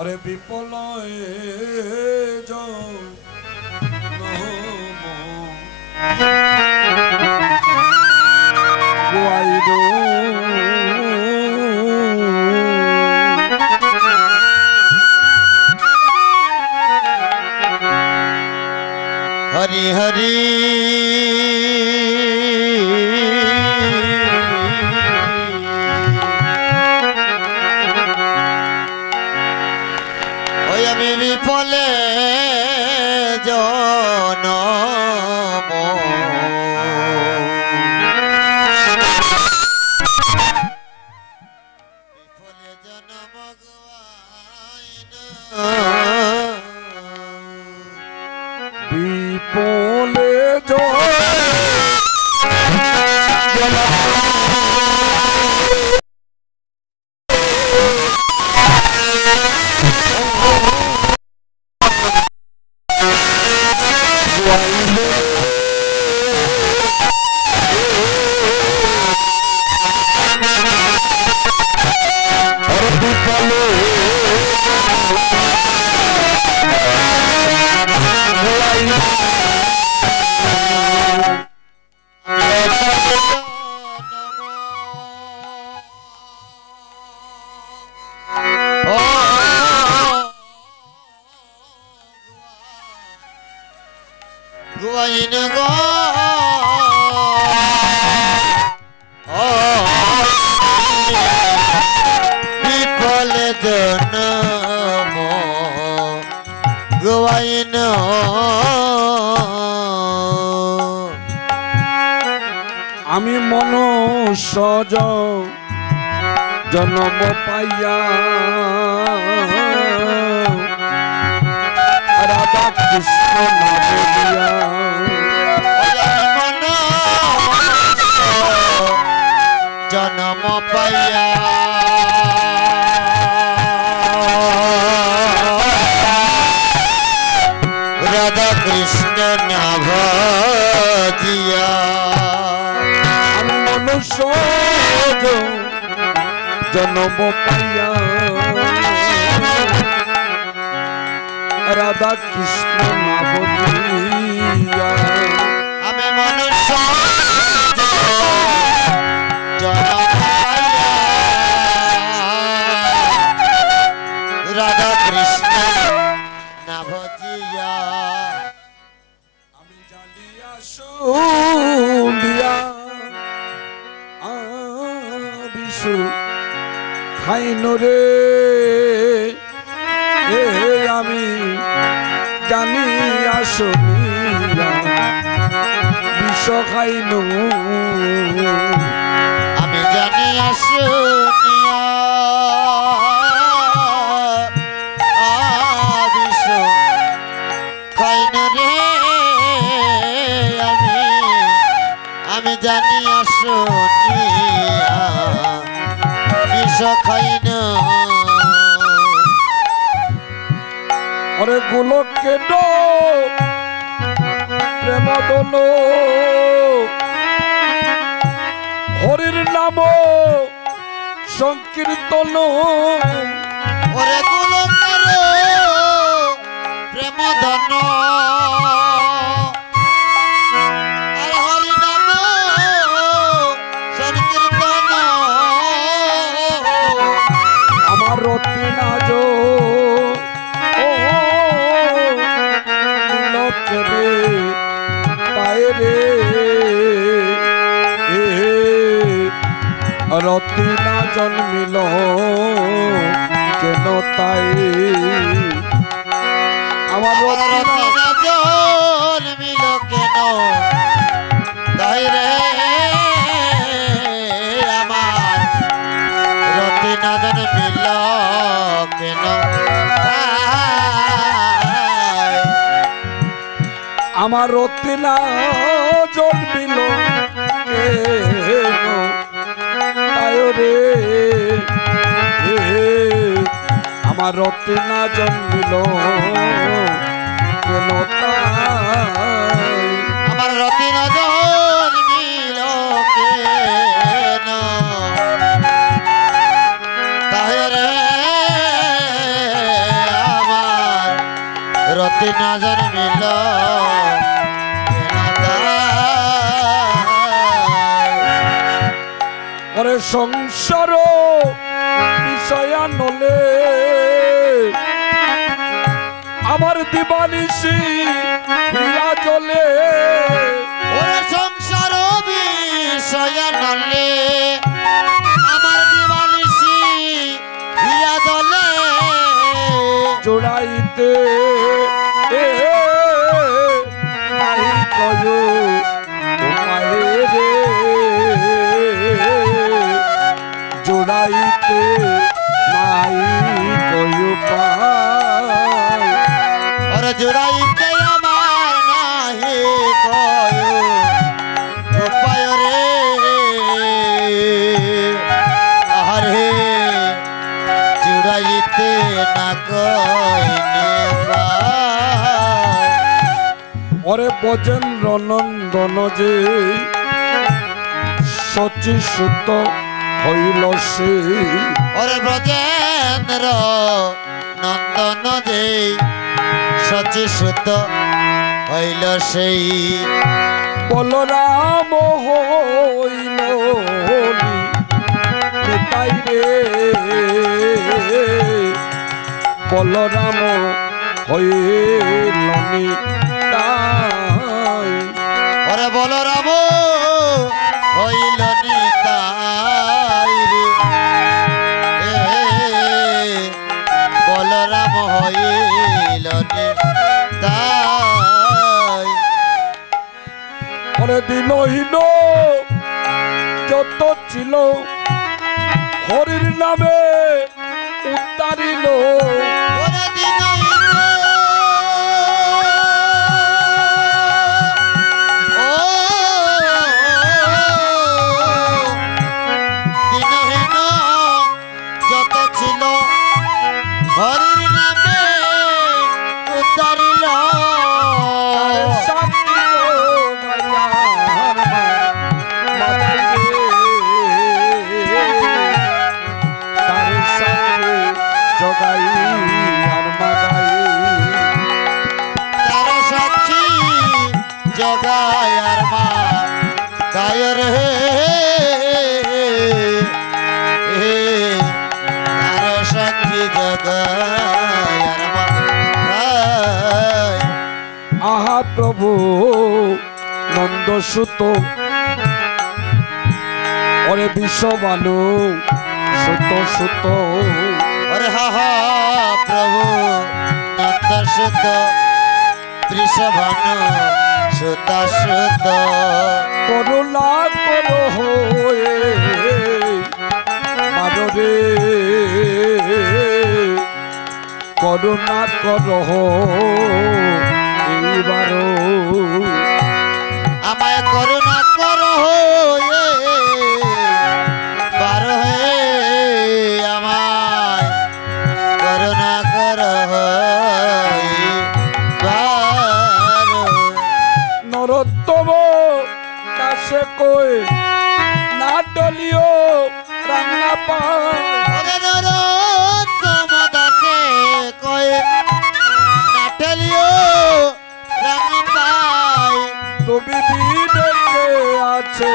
ওরে বিপল हरि हरि ओय आमी विफले जनम विफले जनम বিপলে गुआइन गो विफल जनम गुआइन আমি মনুষ্য জন্ম পাইয়া রাধা কৃষ্ণ না বলিয়া जन्म पाया राधा कृष्ण नाभ दिया মনুষ্য জন্ম পাইয়া রাধা কৃষ্ণ না বলিয়া আমি মনুষ্য जन्म पाया राधा कृष्ण नाभ दिया আমি জানিয়া শুনিয়া বিশু খাইন রে আমি জানিয়া শুনিয়া বিষ খাইন আমি জানিয়া শুনিয়া বিষ খাইন রে আমি জানিয়া শুনিয়া বিষ খাইন ওরে গোলকে প্রেম দল হরির নাম সংকীর্তন ওরে গোলকের প্রেম ধন আর হরি নাম সংকীর্তন আমার রতি নাজ রে তাই রে রতি না জন্মিল কেন তাই আমার রতি না জন্মিল কেন তাই রে আমার রতি না জন্মিল কেন আমার রতি না জন্মিল কেন তাই রে আমার রতি না জন্মিল কেন তাই আমার রতি না জন্মিল কেন তাই রে রতি না জন্মিল ওরে সংসার বিষয়া নলে আমার দিবানিসি হিয়া জলে ওরে সংসার বিষয়া নলে আমার দিবানিসি হিয়া জলে জোড়াইতে নাই কয় উপায় রে জোড়াইতে নাই কয় উপায় ওরে জোড়াইতে আমার নাহি কয় উপায় রে আরে জোড়াইতে না কইনে ওরে বজেন্দ্র নন্দন যে সচি সুত হইল সে ওরে ব্রজেন্দ্র নন্দন যে সচি সুত হইল সেই বলরাম হইল নিতাই রে বলরাম হইল নিতাই ওরে বলরাম হইল নিতাই রে বলরাম হইল নিতাই ওরে দিলহীন যত ছিল হরির নামে উত্তারিল ওরে দিনহীন ও দিনহীন যত ছিল হরির নামে উদ্ধারিল জগাই আর মাগাই তার সাক্ষী জগায় আর মা গায় রে তার সাক্ষী জগায় আর মা গায় আহা প্রভু নন্দসুত ওরে বিশ্ববানু সুত সুত ওরে হা হা প্রভু নন্দ সুত বৃষভানু সুত সুত করুণা করো হয়ে মাদরে করুণা করো এইবারও আমায় করুণা করো বার হে আমায় করুণা করো বার নরোত্তম কাছে কই না ডলিও রান্না পায় ওরে নরোত্তম দাসে কয়ে নাটেলিও রাম পায় তুমি বিদেশে আছে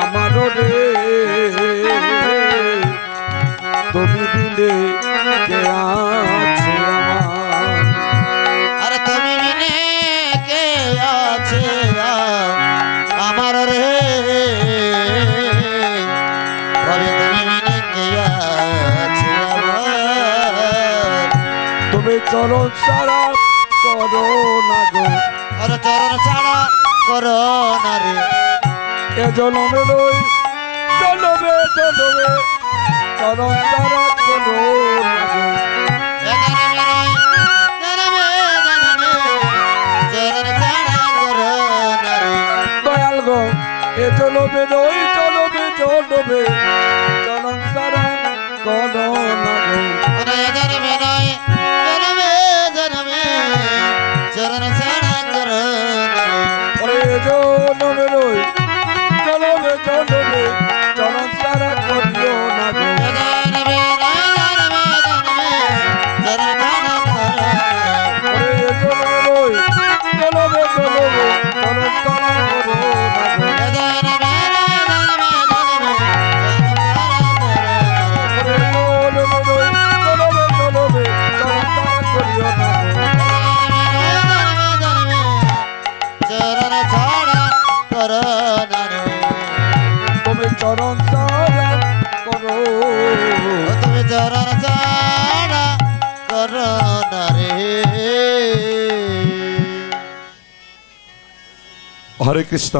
আমার রে তুমি বিলে কে আছে আমার আরে তুমি বিনে কে আছে আমার রে তবে তুমি বিনে কে আছে আমার তুমি চরণ সারা করো না গো আরে চরণ ছাড়া করো না রে এ জনমে রই জনমে জনমে চরণ সারা করো না গো দয়াল গো এ জনমে রই জনমে জনমে চরণ সারা করো না গো ওরে জনমে রই জনমে জনমে চরণ সারা করিও না গো করো। ও তুমি চরণ ছাড়া করো না রে। হরে কৃষ্ণ।